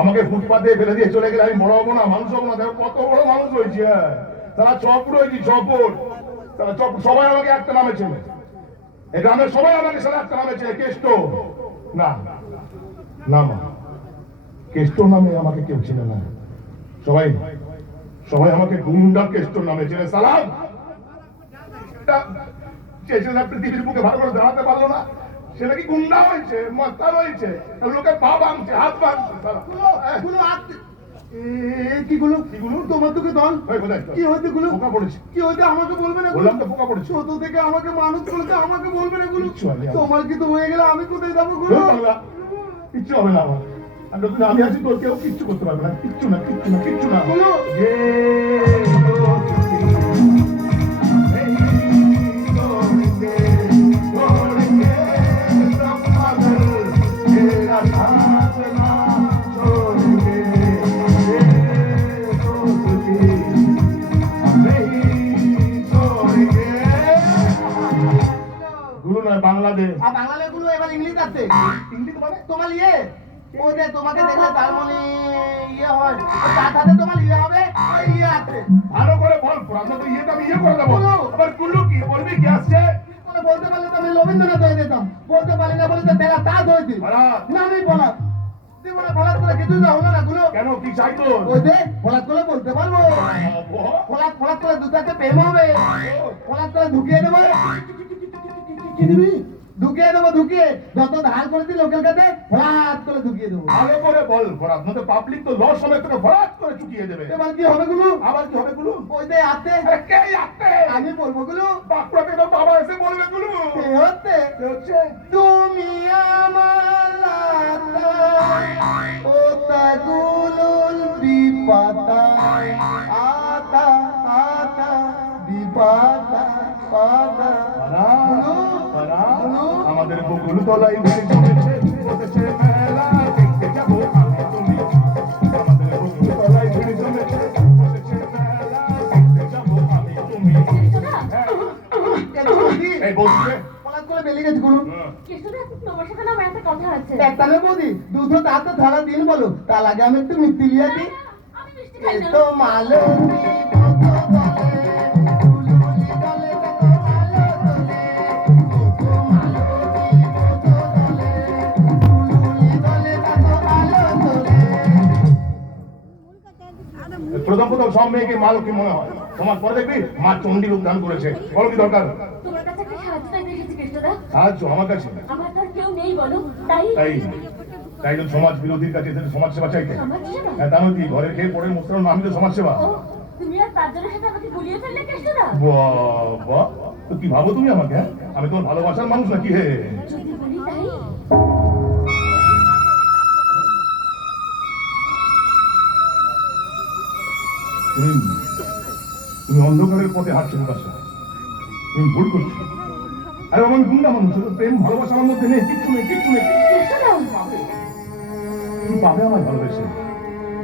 আমাকে ফুটপাতে ফেলে দিয়ে চলে গেলে আমি বড় হবো না, মানুষ হবো না? দেখো কত বড় মানুষ হয়েছে। তারা চপুর হয়েছি, চপুর। তারা সবাই আমাকে একটা নামে চেনে, এই গ্রামের সবাই আমাকে সাথে একটা নামে চেনে, কেষ্ট। না না মা, কেষ্ট নামে আমাকে কেউ চেনে না। সবাই সবাই আমাকে গুন্ডা কেষ্ট নামে চেনে। সালাম চেয়েছিলেন পৃথিবীর বুকে ভালো করে দাঁড়াতে পারলো না, সে নাকি গুন্ডা হয়েছে, মস্তান হয়েছে, লোকের পা ভাঙছে, হাত ভাঙছে। তোমার তোকে দল কি হয়েছে গুলো? পোকা পড়েছে। কি হয়েছে আমাকে বলবে না? বললাম তো পোকা পড়েছে। ছোট থেকে আমাকে মানুষ করেছে, আমাকে বলবে না গুলো? তোমার কিছু হয়ে গেলে আমি কোথায় যাবো গুলো? কিচ্ছু হবে না আমার, আমি আছি, তোর কেউ কিচ্ছু করতে পারবে না। কিচ্ছু না, কিচ্ছু না, কিচ্ছু না। বাংলাদেশ বাংলাদেশ গুলো এবার ইংলিশ আছে। ইংলিশ মানে তোমার ইয়ে ওই যে তোমাকে দেখলে তার মনে ইয়ে হয়, তার সাথে তোমার ইয়ে হবে, ইয়ে আছে। ভালো করে বল, আমরা তো ইয়েটা আমি ইয়ে করে দেবো। আবার কুল্লু কি বলবি, কি আসছে? বলতে পারলে তো আমি রবীন্দ্রনাথ হয়ে যেতাম, বলতে পারি না বলে তো তেরা তাজ হয়েছে। না আমি বলা জীবনে ফলাত করে কিছুই তো হলো না গুলো। কেন, কি চাই তো? ওই যে ফলাত করে বলতে পারবো, ফলাত করে দুটাকে প্রেম হবে, ফলাত করে ঢুকিয়ে দেবো। কি দিবি? ঢুকিয়ে দেবো, ঢুকিয়ে যত ধার করেছি লোকের কাছে ফলাত করে ঢুকিয়ে দেবো। ভালো করে বল, ফরাত মধ্যে পাবলিক তো লস হবে, তোকে ফরাত করে চুকিয়ে দেবে। এবার কি হবে গুলো? আবার কি হবে গুলো? ওই যে আতে কে আতে? আমি বলবো গুলো, বাঁকুড়াতে তো বাবা এসে বলবে গুলো। কে হচ্ছে? তুমি আমার ওটা গুলুল বিপাতা আতা আতা বিপাতা পাতা। আমাদের বকুল তলায় জমেছে, বসেছে মেলা, দেখতে যাবো আমি তুমি। আমাদের বকুল তলায় জমেছে, বসেছে মেলা, দেখতে যাবো আমি তুমি। এই বলছে পলাশ করে বেরিয়ে গেছে গুলো। তোমার সাথে আমার একটা কথা আছে। একটানে বৌদি দুধো তাতে ধরা দিন বলো, তার আগে আমি একটু মিষ্টি লিয়ে দিই। তো মালো প্রথম প্রথম সব মেয়েকে মা লক্ষ্মী মনে হয়, তোমার পরে দেখবি মা চণ্ডী রূপ দান করেছে। বলো কি দরকার? তোমার কাছে একটা সাহায্য চাইতে এসেছি কৃষ্ণদা। সাহায্য আমার কাছে? আমার তো কেউ নেই বলো, তাই তাই সমাজ বিরোধীর কাছে সমাজ সেবা চাইতে? সমাজসেবা? হ্যাঁ, তা নয় ঘরের খেয়ে পড়ে মুস্তার নাম তো সমাজ সেবা। ও তুমি আর পাঁচজনের সাথে আমাকে গুলিয়ে ফেললে কৃষ্ণদা। বাবা, তো কি ভাবো তুমি আমাকে? আমি তোমার ভালোবাসার মানুষ নাকি? হে যদি বলি তাই তুমি তুমি অন্ধকারের পথে হাঁটছো বাসা, তুমি ভুল করছো। আরে আমার গুন্ডা মানুষ, প্রেম ভালোবাসা আমার মধ্যে নেই, কিচ্ছু নেই, কিচ্ছু নেই। কেষ্টদা, কি পাবে আমার ভালোবেসে?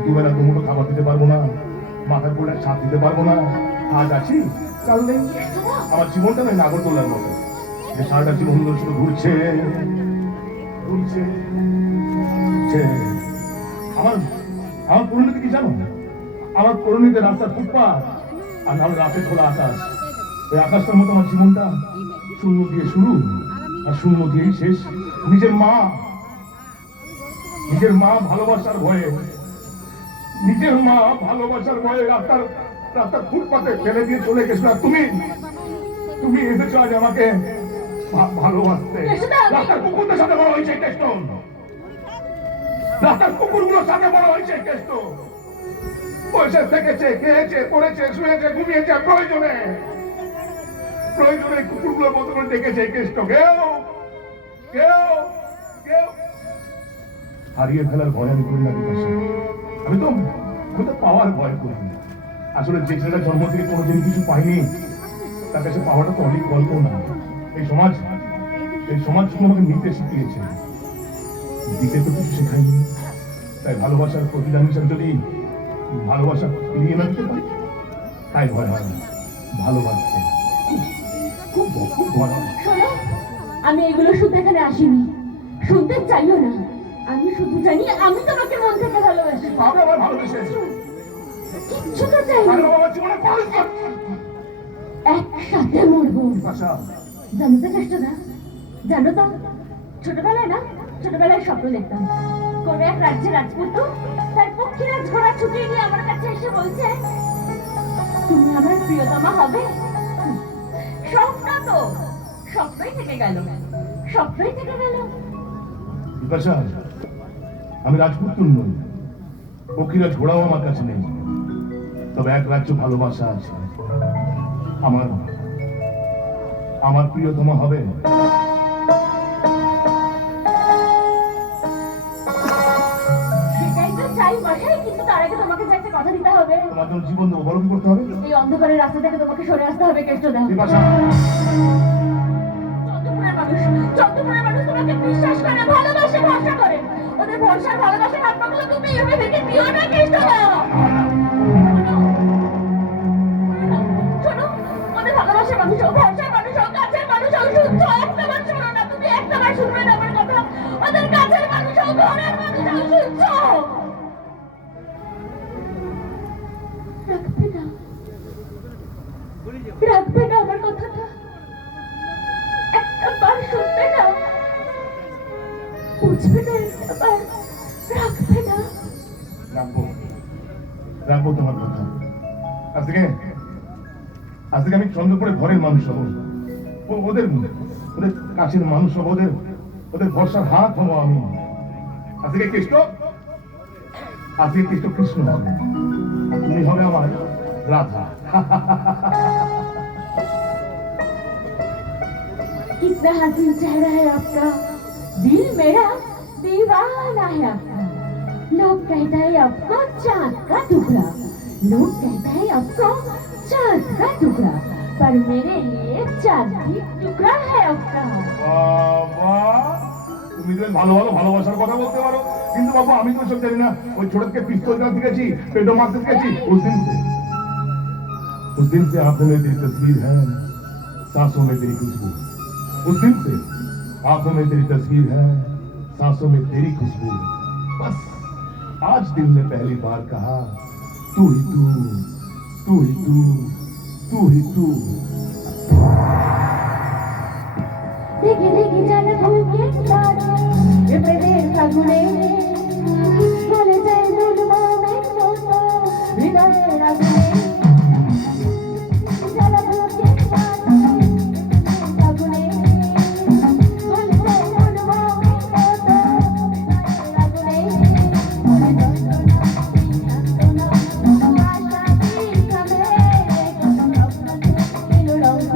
দুবেলা দুমুটো খাবার দিতে পারবো না, মাথার পোড়া ছাদ দিতে পারবো না। আজ আছি, কাল নেই। কেষ্টদা, আমার জীবনটা নয় নাগরদোলার মতো, যে সারাটা জীবন ধরে শুধু ঘুরছে ঘুরছে ঘুরছে। আমার আমার পরিণতি কি জানো? আমার পরিণতি রাস্তার ফুটপাথ, আর নাহলে রাতে খোলা আকাশ। ওই আকাশটার মতো আমার জীবনটা শূন্য দিয়ে শুরু আর শূন্য দিয়েই শেষ। নিজের মা ভালোবাসার ভয়ে, নিজের মা ভালোবাসার ভয়ে রাস্তার ফুটপাতে ফেলে দিয়ে চলে গেছিল। আর তুমি এসেছো আজ আমাকে ভালোবাসতে। রাস্তার কুকুরদের সাথে বড় হয়েছে কেষ্ট, রাস্তার কুকুরগুলোর সাথে বড় হয়েছে কেষ্ট। বসে থেকেছে, খেয়েছে, পড়েছে, শুয়েছে, ঘুমিয়েছে, প্রয়োজনে কুকুরগুলোর মতো করে ডেকেছে কেষ্ট। কেউ কেউ কেউ হারিয়ে ফেলার ভয় আমি করি না বিপাশা। আমি তো পাওয়ার ভয় করি। আসলে যে ছেলেটা জন্ম থেকে কোনোদিন কিছু পাইনি, তার কাছে পাওয়াটা তো অনেক গল্প না। এই সমাজ শুধু আমাকে নিতে শিখিয়েছে, দিতে তো কিছু শেখায়নি। তাই ভালোবাসার প্রতিদান হিসাবে যদি ভালোবাসা ফিরিয়ে না দিতে পারি, তাই ভয় হয় না। ভালোবাসতে খুব খুব ভয় হয়। শোনো, আমি এগুলো শুনতে এখানে আসিনি, শুনতে চাইও না। আমি শুধু জানি আমি তোমাকে মন থেকে ভালোবাসি। পাবে আমার ভালোবেসে কিচ্ছু তো চাই না, আমার জীবনে একসাথে মরবো। ভাষা জানো তো কেষ্টদা, জানো তো ছোটবেলায় স্বপ্ন দেখতাম কোন এক রাজ্যে রাজপুত্র তার পক্ষীরাজ ঘোড়া ছুটিয়ে নিয়ে আমার কাছে এসে বলছে, তুমি আমার প্রিয়তমা হবে। স্বপ্নই থেকে গেল। বিপাশা, আমি রাজপুত্র নই, পক্ষীরাজ ঘোড়াও আমার কাছে নেই। তবে এক রাজ্য ভালোবাসা আছে, আমার প্রিয়তমা হবে। সেটাই তো চাই মশাই, কিন্তু তার আগে তোমাকে যে একটা কথা দিতে হবে। তোমার জন্য জীবন দেবো, বলো কি করতে হবে? এই অন্ধকারের রাস্তা থেকে তোমাকে সরে আসতে হবে কেষ্টদা। বিপাশা, চন্দ্রপুরের মানুষ তোমাকে বিশ্বাস করে, ভালোবাসে, ভরসা করে। ওদের ভরসার ভালোবাসার হাত পাখলো তুমি এভাবে ভেঙে দিও না কেষ্টদা। শোনো, ওদের ভালোবাসার মানুষ হোক, ভরসার মানুষ হোক, কাছের মানুষ হোক, শুনছো একটাবার শোনো না, তুমি একটাবার শুনবে না আমার কথা। ওদের কাছের মানুষ হোক, ঘরের মানুষ হোক, শুনছো? রাখবে না আমার কথাটা, একটাবার শুনবে না, বুঝবে না, একটাবার রাখবে না। রাখবো তোমার কথা। আজ থেকে আমি চন্দ্রপুরের ঘরের মানুষ হবো, ওদের কাছের মানুষ হবো, ওদের ভরসার হাত হবো আমি। আজ থেকে কৃষ্ণ কৃষ্ণ হবে, তুমি হবে আমার রাধা। कितना हसीन चेहरा है आपका, दिल मेरा दीवाना है आपका। लोग कहता है आपको चांद का टुकड़ा, लोग कहता है आपको चांद का टुकड़ा, पर मेरे लिए चांदी टुकड़ा है आपका। বাবা, তুমি তো ভালো ভালোবাসার কথা বলতে পারো, কিন্তু বাবা আমি তো সব জানি না। ওই ছোট থেকে পিস্তল চালাতে গেছি, পেটো মারতে গেছি। उस दिन से आंखों में तेरी तस्वीर है, सांसों में तेरी खुशबू। उस दिन से आंखों में तेरी तस्वीर है, सांसों में तेरी खुशबू। बस आज दिल ने पहली बार कहा, तू ही तू, तू ही तू, तू ही तू। देखे देखे जाना भूखे सारे ये प्रदेश का गुणे बोले जाए दुलमा में सोचो हृदय रगने जाना भूखे सारे का गुणे बोले जाए दुलमा में सोचो हृदय रगने बोले दोस्तों आशा की कमे दिल रंग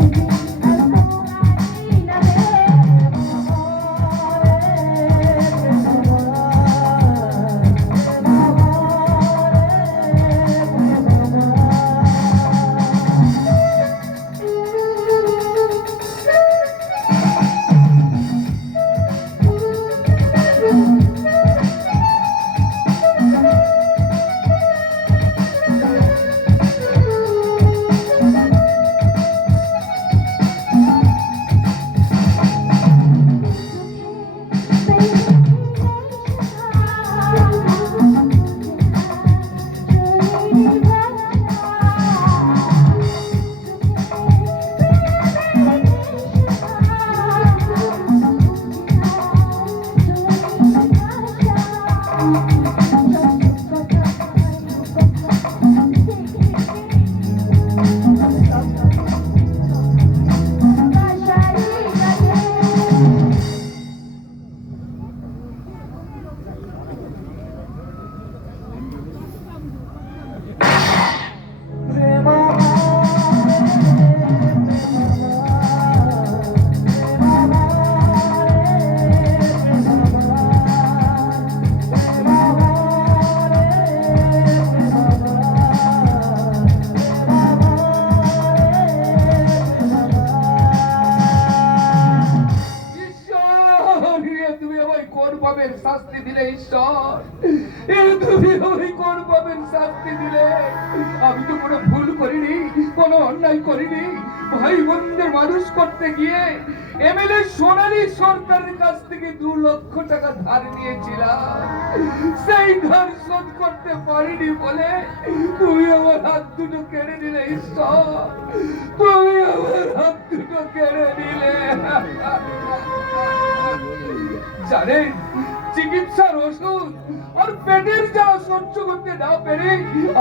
শাস্তি দিলে ঈশ্বর? তুমি ওই কোন পাবেন শাস্তি দিলে? আমি তো কোনো ভুল করিনি, কোনো অন্যায় করিনি। ভাই বোনদের মানুষ করতে গিয়ে এমএলএ সোনালী সরকারের কাছ থেকে 2 লক্ষ টাকা ধার নিয়েছিলাম। সেই ধার শোধ করতে পারিনি বলে তুমি আমার হাত দুটো কেড়ে নিলে ঈশ্বর। তুমি আমার হাত দুটো কেড়ে নিলে। জানেন, চিকিৎসার ওষুধ আর পেটের জ্বালা সহ্য করতে না পেরে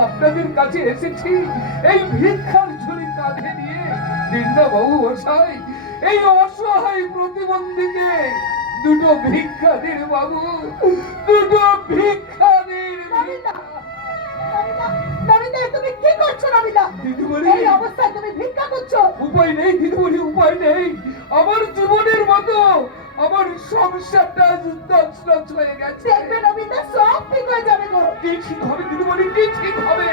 আপনাদের কাছে এসেছি এই ভিক্ষার ঝুলি কাঁধে নিয়ে। দিনদা বাবু মশাই, এই অসহায় প্রতিবন্ধীকে 2টো ভিক্ষা দিন বাবু, 2টো ভিক্ষা দিন। নমিতা, তুমি কি করছো নমিতা? দিদিমণি, এই অবস্থায় তুমি ভিক্ষা করছো? উপায় নেই দিদিমণি, উপায় নেই। আমার জীবনের মতো আমার সংসারটা তছনছ হয়ে গেছে। দেখবে নমিতা, সব ঠিক হয়ে যাবে গো। কি ঠিক হবে দিদিমণি, কি ঠিক হবে?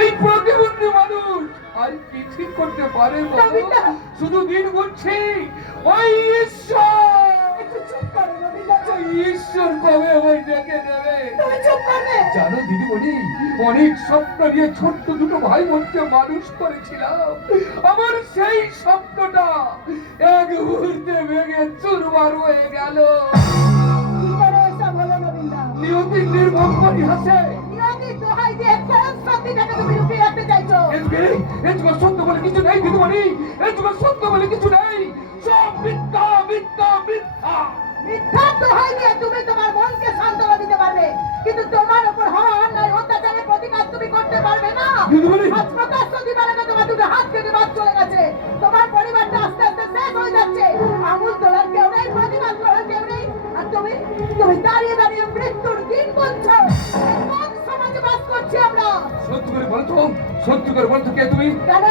এই প্রতিবন্ধী মানুষ আর কি ঠিক করতে পারে বলো? নমিতা! শুধু দিন গুনছি, ওই ঈশ্বর, একটু চুপ করো নমিতা, ওই ঈশ্বর কবে ওই ডেকে দেবে? তুমি চুপ করবে? জানো দিদিমণি, অনেক স্বপ্ন নিয়ে ছোট্ট 2টো ভাই বোনকে মানুষ করেছিলাম। আমার সেই স্বপ্নটা এক মুহূর্তে ভেঙে চুরমার হয়ে গেল। কি করে এসব হলো নমিতা? নিয়তি নির্মম পরিহাসে নিয়তি দোহাই দিয়ে কোন সত্যিটাকে তুমি লুকিয়ে রাখতে চাইছো? সত্য বলে কিছু নেই দিদিমণি, সত্য বলে কিছু নেই। সব মিথ্যা, মিথ্যা, মিথ্যা। মিথ্যা দোহাই দিয়ে তুমি তোমার মনকে সান্ত্বনা দিতে পারবে, কিন্তু তোমার উপর হওয়া অন্যায় অত্যাচারের প্রতিকার তুমি করতে পারবে না। দিদিমণি! আজ প্রকাশ প্রতিবারে তোমার 2টো হাত কেটে বাদ চলে গেছে। তোমার পরিবারটা আস্তে আস্তে শেষ হয়ে যাচ্ছে। আমূল তোলার কেউ নেই, প্রতিবাদ করার কেউ নেই। আর তুমি দাঁড়িয়ে দাঁড়িয়ে মৃত্যুর দিন বলছো। এই কোন সমাজে বাস করছি আমরা? সত্যি করে বলতো, সত্যি করে বলতো কে তুমি? কেন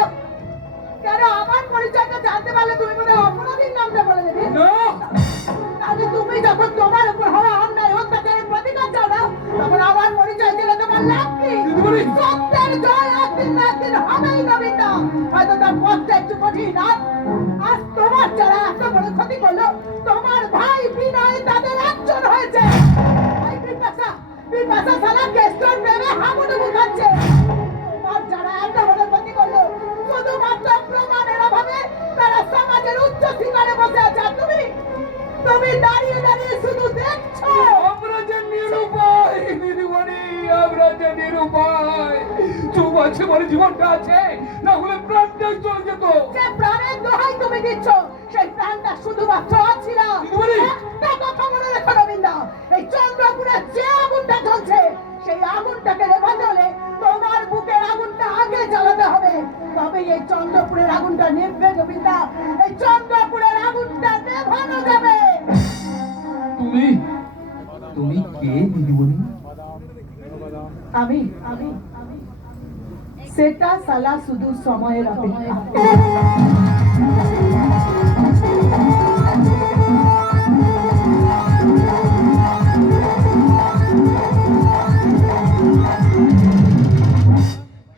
কেন আমার পরিচয়টা জানতে পারলে তুমি মনে হয় অপরাধীর নামটা বলে দেবে? না, তাহলে তুমি যখন তোমার উপর হওয়া অন্যায় অত্যাচারের প্রতিকার চাও না, তখন আমার পরিচয় দিলে তোমার লাভ কি? দিদিমণি! সত্যের জয় একদিন না একদিন হবেই নমিতা। হয়তো তার পথটা একটু কঠিন। আজ তোমার যারা এত বড় ক্ষতি করলো, তোমার ভাই বিনয় তাদের একজন হয়েছে। ভাই বিপাশা সালা কেষ্টর প্রেমে হাবুডুবু খাচ্ছে। তোমার যারা এত বড় ক্ষতি করলো, শুধুমাত্র প্রমাণের অভাবে তারা সমাজের উচ্চ শিখরে বসে আছে। আর তুমি দাঁড়িয়ে দাঁড়িয়ে শুধু দেখছো। আমরা যে নিরুপায় দিদিমণি, আমরা যে নিরুপায়। চুপ আছে বলে জীবনটা আছে, না হলে প্রাণটাই চলে যেত। যে প্রাণের দোহাই তুমি দিচ্ছ, সেই প্রাণটা শুধুমাত্র ছিল। দিদিমণি! একটা কথা মনে রেখো রবীন্দ্র, এই চন্দ্রপুরে যে আগুনটা জ্বলছে, সেই আগুনটাকে নেভাতে হলে তোমার বুকের আগুনটা আগে জ্বালাতে হবে। তবে এই চন্দ্রপুরের আগুনটা নেভবে রবীন্দ্র, এই চন্দ্রপুরের আগুনটা নেভানো যাবে। তুমি তুমি কে দিদিমণি? আমি সেটা সালা শুধু সময়ের অপেক্ষা।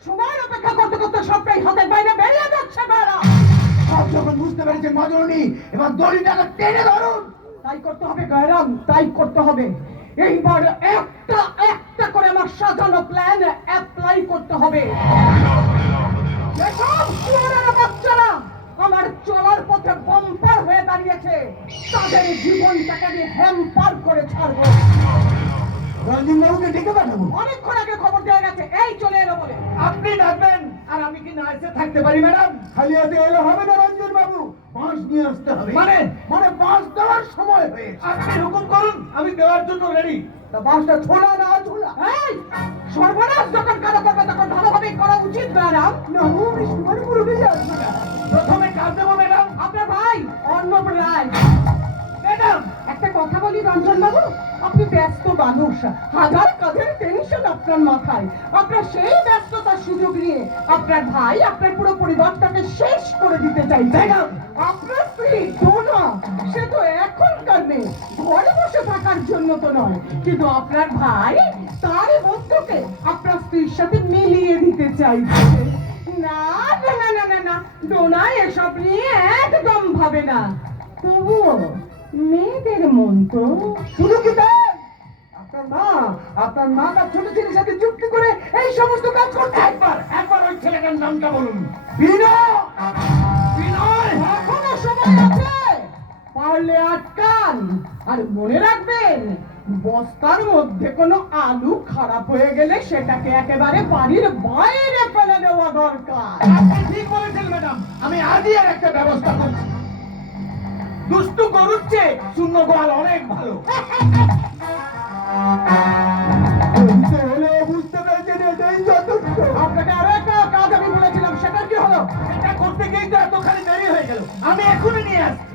সময়ের অপেক্ষা করতে করতে সবটাই হাতের বাইরে বেরিয়ে যাচ্ছে। সব যখন বুঝতে পেরেছেন মাজরণী, এবার দড়িটাকে টেনে ধরুন। তাই করতে হবে গয়রাম, তাই করতে হবে। এইবার একটা একটা করে আমার সাজানো প্ল্যান অ্যাপ্লাই করতে হবে। যেসব চোরের বাচ্চারা আমার চলার পথে বাম্পার হয়ে দাঁড়িয়েছে, তাদের জীবনটাকে আমি হ্যাম্পার করে ছাড়বো। রঞ্জন বাবুকে ডেকে পাঠাবো। অনেকক্ষণ আগে খবর দেওয়া গেছে, এই চলে এলো বলে। আপনি ডাকবেন আর আমি কি না এসে থাকতে পারি ম্যাডাম? খালি হাতে এলে হবে না রঞ্জন বাবু, বাঁশ নিয়ে আসতে হবে। মানে বাঁশ দেওয়ার সময় হয়েছে। আপনি হুকুম করুন, আমি দেওয়ার জন্য রেডি। তা বাঁশটা ছোড়া না ছোড়া? এই সর্বনাশ যখন কারো করবে তখন ভালোভাবেই করা উচিত ম্যাডাম। না আমি সময় পুরোটাই আসবে না। প্রথমে কাজ দেবো ম্যাডাম। আপনার ভাই অর্ণব রায়। ম্যাডাম একটা কথা বলি রঞ্জন বাবু, আপনি ব্যস্ত মানুষ, হাজার কাজের টেনশন আপনার মাথায়। আপনার সেই ব্যস্ততার সুযোগ নিয়ে আপনার ভাই আপনার পুরো পরিবারটাকে শেষ করে দিতে চাইছে। আপনার স্ত্রী ডোনা, সে তো এখনকার মেয়ে, ঘরে বসে থাকার জন্য তো নয়, কিন্তু আপনার ভাই তার বন্ধুকে আপনার স্ত্রীর সাথে মিলিয়ে দিতে চাইছে। না না না না না না, ডোনা এসব নিয়ে একদম ভাবে না। তবুও মেয়েদের মন তো শুধু কি দেন, আপনার মা তার ছোট ছেলের সাথে যুক্তি করে এই সমস্ত কাজ করতে একবার ওই ছেলেটার নামটা বলুন। বিনয় বিনয়! এখনো সময় আছে, পারলে আটকান। আর মনে রাখবেন, বস্তার মধ্যে কোনো আলু খারাপ হয়ে গেলে সেটাকে একেবারে বাড়ির বাইরে ফেলে দেওয়া দরকার। আপনি ঠিক বলেছেন ম্যাডাম, আমি আজই আর একটা ব্যবস্থা করছি। দুষ্টু গরুর চেয়ে শূন্য গোয়াল অনেক ভালো। বুঝতে পেরেছেন, এটাই যথেষ্ট। আপনাকে আরো একটা কাজ আমি বলেছিলাম, সেটার কি হলো? এটা করতে গিয়েই তো এতখানি দেরি হয়ে গেল। আমি এখনই নিয়ে আসছি।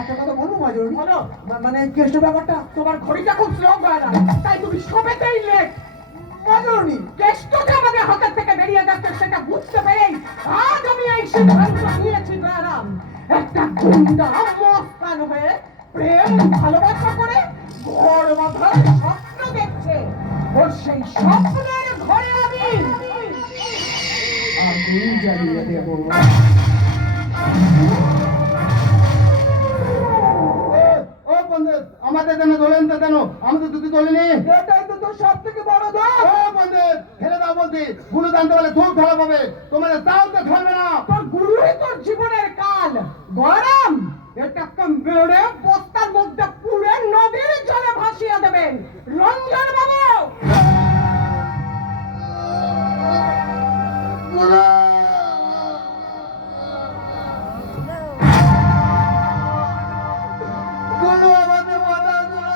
একটা কথা বলবো মাজরি, বলো। মানে কেষ্ট ব্যাপারটা, তোমার ঘড়িটা খুব স্লো গয়না, তাই তুমি সবেতেই লেট। মাজরি, কেষ্টটা আমাদের হাতের থেকে বেরিয়ে যাচ্ছে সেটা বুঝতে পেরেই আজ আমি এই সিদ্ধান্ত নিয়েছি ম্যাডাম, একটা গুন্ডা মস্তান হয়ে প্রেম ভালোবাসা করে ঘর বাঁধার স্বপ্ন দেখছে। ওর সেই স্বপ্নের ঘরে আমি আগুন জ্বালিয়ে দেবো। ও পণ্ডিত, আমাদের জন্য তোলেন তো কেন? আমি তো দুটি তোলিনি। এটাই তো তোর সব থেকে বড় দোষ। ও পণ্ডিত, ফেলে দাও বলছি। গুরু জানতে পারলে খুব খারাপ হবে। তোমাদের তাও তো ধরবে না। তোর গুরুই তোর জীবনের কাল। গরম এটাকে মেরে বস্তার মধ্যে পুরে নদীর জলে ভাসিয়ে দেবেন। রঞ্জন বাবু, গুরু আমাদের মাথা গুরু।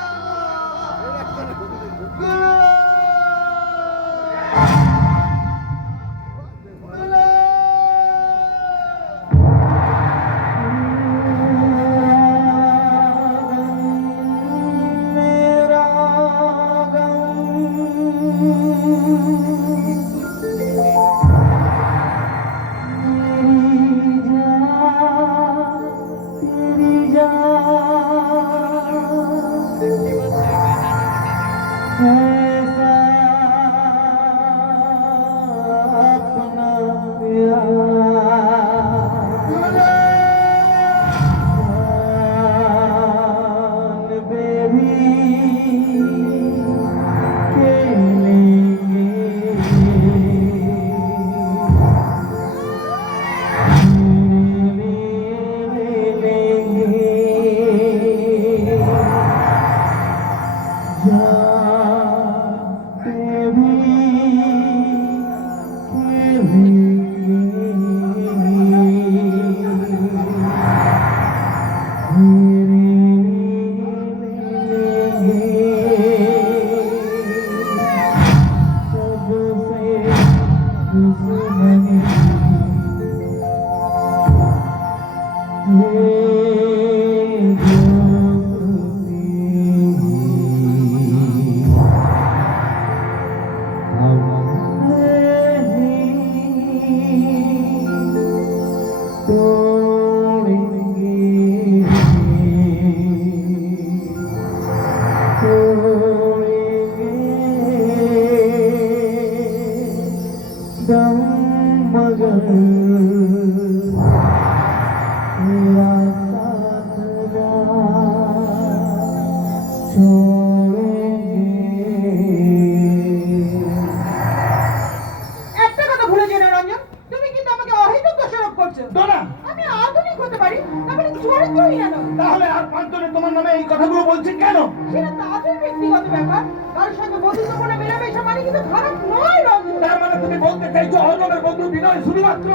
একটা কথা ভুলে যেও না রঞ্জন, তুমি কিন্তু আমাকে অহেতুক দোষারোপ করছো। দোলা, আমি আধুনিক হতে পারি, তারপরে চরিত্রহীন নয়। তাহলে আর পাঁচজনে তোমার নামে এই কথাগুলো বলছেন কেন? সেটা তাদের ব্যক্তিগত ব্যাপার। কারোর সঙ্গে বন্ধুত্বপূর্ণ মেলামেশা মানে কিন্তু খারাপ নয় রঞ্জন। তার মানে তুমি বলতে চাইছো অর্জনের বন্ধু বিনয় শুধুমাত্র?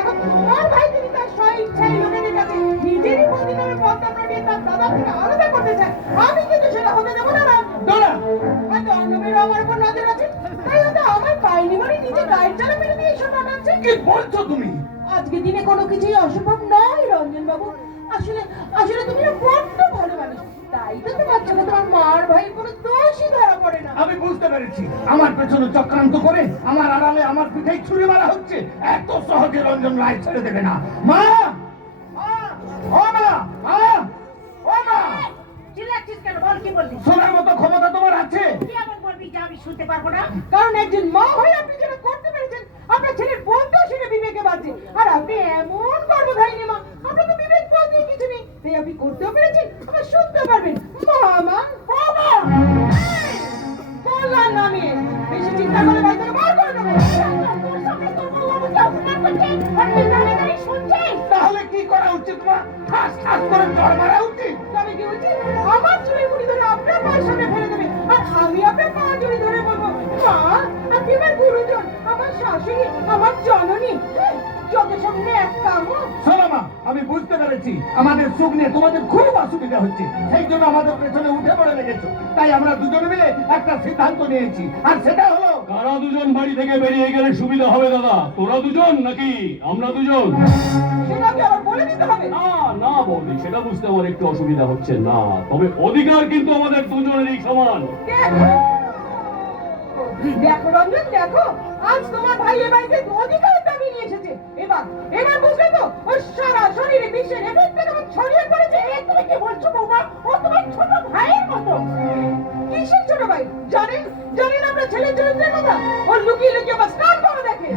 এখন তোমার ভাই যদি তার স্বইচ্ছায় লোকেদের কাছে নিজেরই বন্ধু নামে পদ্মা প্রণিয়ে তার দাদা থেকে আলাদা করতে চায়, আমি কিন্তু সেটা হতে দেবো না রঞ্জন। দোলা, হয়তো অন্য মেয়েরা আমার উপর নজর আছে, তাই হয়তো আমার পাইনি বলে নিজে গায়ের চালা মেরে দিয়ে এসব নাটাচ্ছে। কি বলছো তুমি? আজকে দিনে কোনো কিছুই অসম্ভব নয় রঞ্জন বাবু। আসলে আসলে তুমি না বড্ড ভালো মানুষ, তাই তো তোমার জন্য তোমার মার ভাই কোনো দোষই ধরা পড়ে না। আমি বুঝতে পেরেছি, আমার পেছনে চক্রান্ত করে আমার আড়ালে আমার পিঠে ছুরি মারা হচ্ছে। এত সহজে রঞ্জন রায় ছেড়ে দেবে না। মা! মা! ও মা! মা! ও মা! চিল্লাচ্ছিস কেন? বল, কি বলবি? শোনার মতো ক্ষমতা তোমার আছে? কি এমন বলবি যে আমি শুনতে পারবো না? কারণ একজন মা হয়ে আপনি যেটা করতে পেরেছেন, আপনার ছেলের বলতেও সেটা বিবেকে বাজে। আর আপনি এমন গর্ভধারিণী মা, আপনার তো বিবেক বলতে কিছু নেই। তাই আপনি করতেও পেরেছেন, আবার শুনতেও পারবেন। মামা বাবা কল্যাণ নামে বেশি চিন্তা করে বাড়ি থেকে বার করে দেবো। তোর সামনে তোর বড় বাবুকে অপমান করছে আর তুই দাঁড়িয়ে শুনছিস? তাহলে কি করা উচিত মা? ঠাস ঠাস করে চড় মারা উচিত। তবে কি উচিত? আমার চুরি মুড়ি ধরে আপনার মায়ের সামনে ফেলে দেবে, আর আমি আপনার পা জড়ি ধরে বলবো, মা আপনি আমার গুরুজন, আমার শাশুড়ি, আমার জননী, যত সামনে এক কামো। শোনো মা, আমি বুঝতে পেরেছি আমাদের সুখ নিয়ে তোমাদের খুব অসুবিধা হচ্ছে, সেই জন্য আমাদের পেছনে উঠে পড়ে লেগেছো। তাই আমরা দুজনে মিলে একটা সিদ্ধান্ত নিয়েছি, আর সেটা হলো কারা দুজন বাড়ি থেকে বেরিয়ে গেলে সুবিধা হবে দাদা? তোরা দুজন নাকি আমরা দুজন? সেটা কি আবার বলে দিতে হবে? না না বৌদি, সেটা বুঝতে আমার একটু অসুবিধা হচ্ছে না, তবে অধিকার কিন্তু আমাদের দুজনেরই সমান। দেখো রঞ্জন, দেখো আজ তোমার ভাই এ বাড়িতে অধিকার দাবি নিয়ে এসেছে। এবার বুঝলে তো ওর সারা শরীরে বিষের এফেক্ট কেমন ছড়িয়ে পড়েছে। তুমি কি বলছো বৌমা? ও তোমার ছোট ভাইয়ের মতো। কিসের ছোট ভাই? জানেন আমরা ছেলে চরিত্রের কথা? ও লুকিয়ে লুকিয়ে আমার স্নান করে দেখে,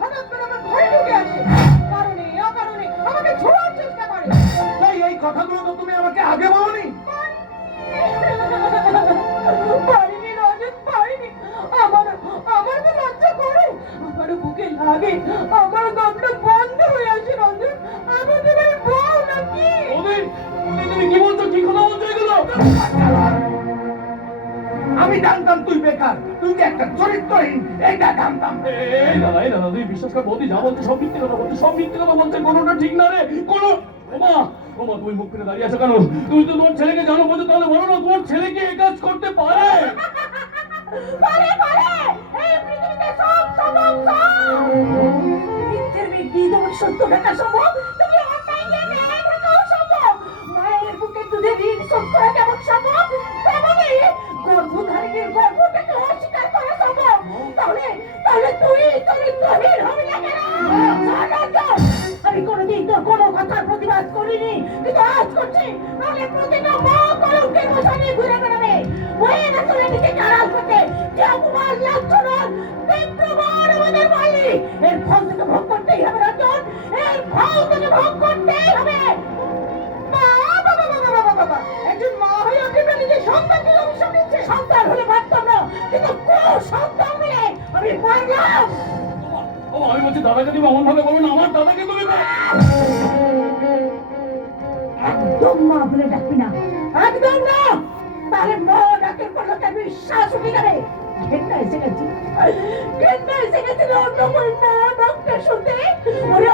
হঠাৎ করে আমার ঘরে ঢুকে আসে, কারণে অকারণে আমাকে ছোঁয়ার চেষ্টা করে। তাই এই কথাগুলো তো তুমি আমাকে আগে বলোনি। পারিনি রঞ্জন, পারিনি। আমার তো লজ্জা করে, আমার বুকে লাগে, আমার গন্ধ বন্ধ হয়ে আসে। রঞ্জন, আমি তোমার বউ নাকি? বৌদি, তুমি কি বলছো? কি কথা বলছো এগুলো? আমি জানতাম তুই বেকার, তুই যে একটা চরিত্রহীন, এইটা জানতাম। এই দাদা তুই বিশ্বাস কর, বৌদি যা বলছে সব মিথ্যে কথা বলছে, সব মিথ্যে কথা বলছে, কোনোটা ঠিক না রে। কোনো ওমা ওমা, তুমি মুখ ফিরে দাঁড়িয়ে আছো কেন? তুমি তো তোমার ছেলেকে জানো, বলছো তাহলে বলো না, তোমার ছেলে কি এই কাজ করতে পারে? পারে এই পৃথিবীতে সব সম্ভব। মিথ্যের বিক্রি তোমার সত্য টাকা সম্ভব, তুমি অন্যায়কে ন্যায় থাকাও সম্ভব। মায়ের বুকে দুধের ঋণ শোধ করা কেমন সম্ভব, তেমনি গর্ভধারীর গর্ভটাকে অস্বীকার করা সম্ভব। তাহলে তুই চরিত্রহীন হবি না কেন? আমি কোনোদিন তোর কোনো কথার প্রতিবাদ করিনি, কিন্তু আজ করছি। নাহলে প্রতিটা মা কলঙ্কের মশা নিয়ে ঘুরে বেড়াবে। হয়ে গেছে নিজেকে আড়াল করতে, যে অপমান লাঞ্ছনার বিপ্রমাণ আমাদের বাড়ি। এর ফল থেকে ভোগ করতেই হবে রঞ্জন, এর ফল থেকে ভোগ করতেই হবে। বাবা, একজন মা হয়ে আপনি আপনার নিজের সন্তানকে অভিশাপ দিচ্ছেন। সন্তান হলে পারতাম না, কিন্তু কোন সন্তান মিলে আমি পারলাম। ও আমি বলছি দাদাকে তুমি এমন ভাবে বলো না, আমার দাদাকে তুমি একদম মা বলে ডাকবি না, একদম না। তাহলে মা ডাকের পর লোকের বিশ্বাস উঠে যাবে। ঘেন্না এসে গেছে, অন্য মা ডাকতে শুনতে। ওরে